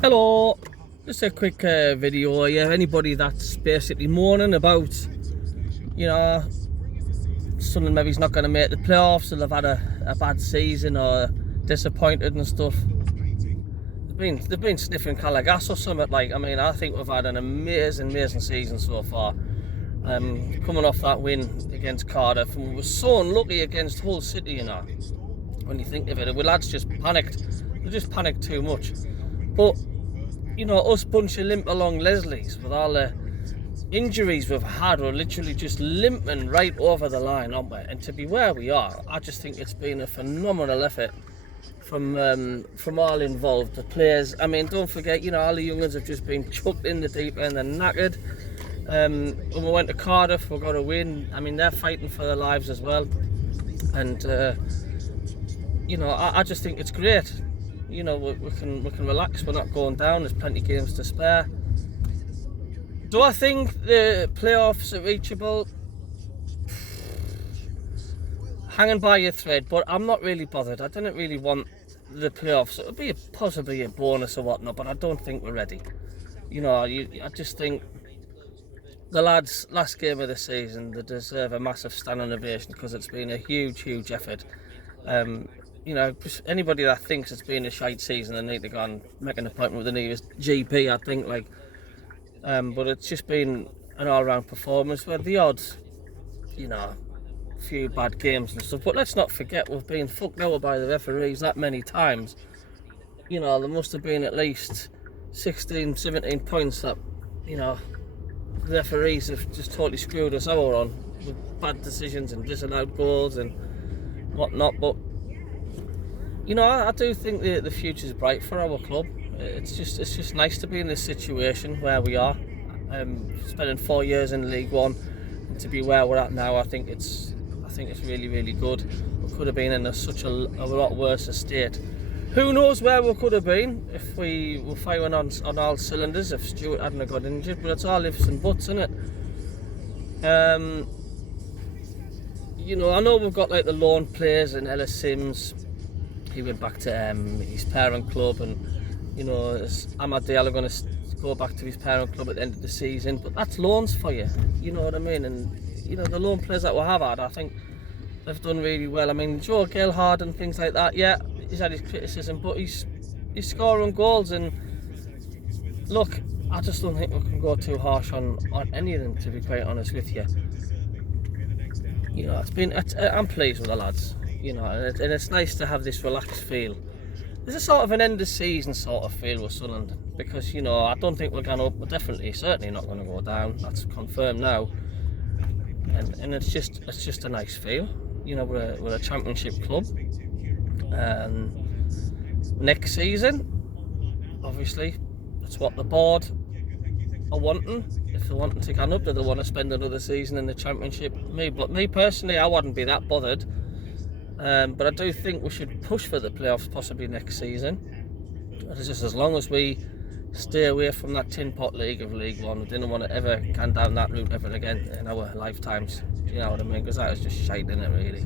Hello, just a quick video. Yeah, anybody that's basically moaning about, someone maybe's not going to make the playoffs, or they've had a bad season, or disappointed and stuff. They've been sniffing Calagas or something. Like, I mean, I think we've had an amazing season so far. Coming off that win against Cardiff, and we were so unlucky against Hull City, when you think of it. The lads just panicked. They just panicked too much. But, us bunch of limp along Leslie's with all the injuries we've had, we're literally just limping right over the line, aren't we? And to be where we are, I just think it's been a phenomenal effort from all involved. The players, I mean, don't forget, all the young ones have just been chucked in the deep end and knackered. When we went to Cardiff, we got a win. I mean, they're fighting for their lives as well. And, I just think it's great. We can relax, we're not going down, there's plenty of games to spare. Do I think the playoffs are reachable? Hanging by your thread, but I'm not really bothered. I didn't really want the playoffs. It would be possibly a bonus or whatnot, but I don't think we're ready. I just think the lads, last game of the season, they deserve a massive standing ovation because it's been a huge effort. Anybody that thinks it's been a shite season, they need to go and make an appointment with the nearest GP, I think. But it's just been an all-round performance with the odds, few bad games and stuff. But let's not forget, we've been fucked over by the referees that many times. There must have been at least 16, 17 points that, the referees have just totally screwed us over on with bad decisions and disallowed goals and whatnot. But I do think the future's bright for our club. It's just nice to be in this situation where we are, spending 4 years in League One, and to be where we're at now. I think it's really good. We could have been in such a lot worse state. Who knows where we could have been if we were firing on all cylinders, if Stuart hadn't got injured. But it's all ifs and buts, isn't it? I know we've got like the loan players and Ellis Sims. He went back to his parent club, and is Amadale going to go back to his parent club at the end of the season? But that's loans for you, you know what I mean? And the loan players that we have had, I think they've done really well. I mean, Joe Gilhard and things like that, yeah, he's had his criticism, but he's scoring goals. And look, I just don't think we can go too harsh on any of them, to be quite honest with you. I'm pleased with the lads. And it's nice to have this relaxed feel. There's a sort of an end of season sort of feel with Sunderland, because I don't think we're going to up. We're certainly not going to go down. That's confirmed now. And it's just a nice feel. We're a championship club. Next season, obviously, that's what the board are wanting. If they're wanting to get up, do they want to spend another season in the championship? But me personally, I wouldn't be that bothered. But I do think we should push for the playoffs possibly next season. It's just as long as we stay away from that tin pot league of League One. We didn't want to ever go down that route ever again in our lifetimes. You know what I mean? Because that was just shite, in it, really.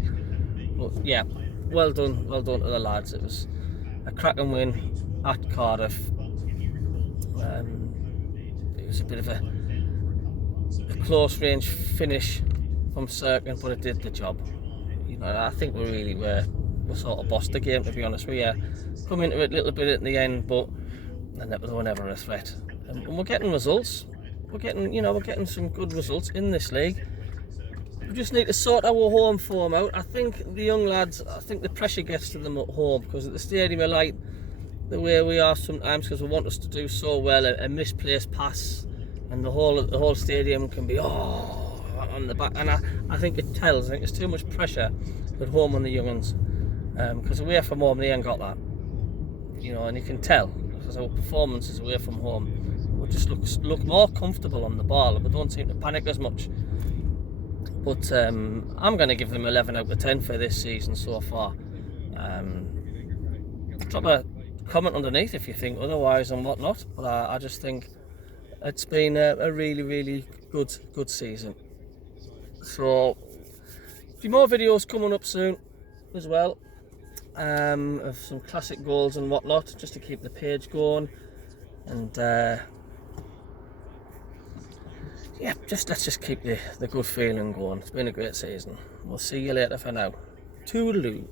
But yeah, well done to the lads. It was a cracking win at Cardiff. It was a bit of a close range finish from Cirkin, but it did the job. I think we sort of bossed the game, to be honest with you. Come into it a little bit at the end, but they were never a threat. And we're getting results. We're getting some good results in this league. We just need to sort our home form out. I think the young lads, the pressure gets to them at home, because at the stadium I like the way we are sometimes, because we want us to do so well. A misplaced pass, and the whole stadium can be on the back, and I think it tells. I think there's too much pressure at home on the young ones, because away from home they ain't got that, and you can tell, because our performances away from home, we just look more comfortable on the ball, and we don't seem to panic as much. But I'm going to give them 11 out of 10 for this season so far. Drop a comment underneath if you think otherwise and whatnot, but I just think it's been a really good season. So, a few more videos coming up soon as well. of some classic goals and whatnot, just to keep the page going. And yeah, let's just keep the good feeling going. It's been a great season. We'll see you later for now. Toodaloo.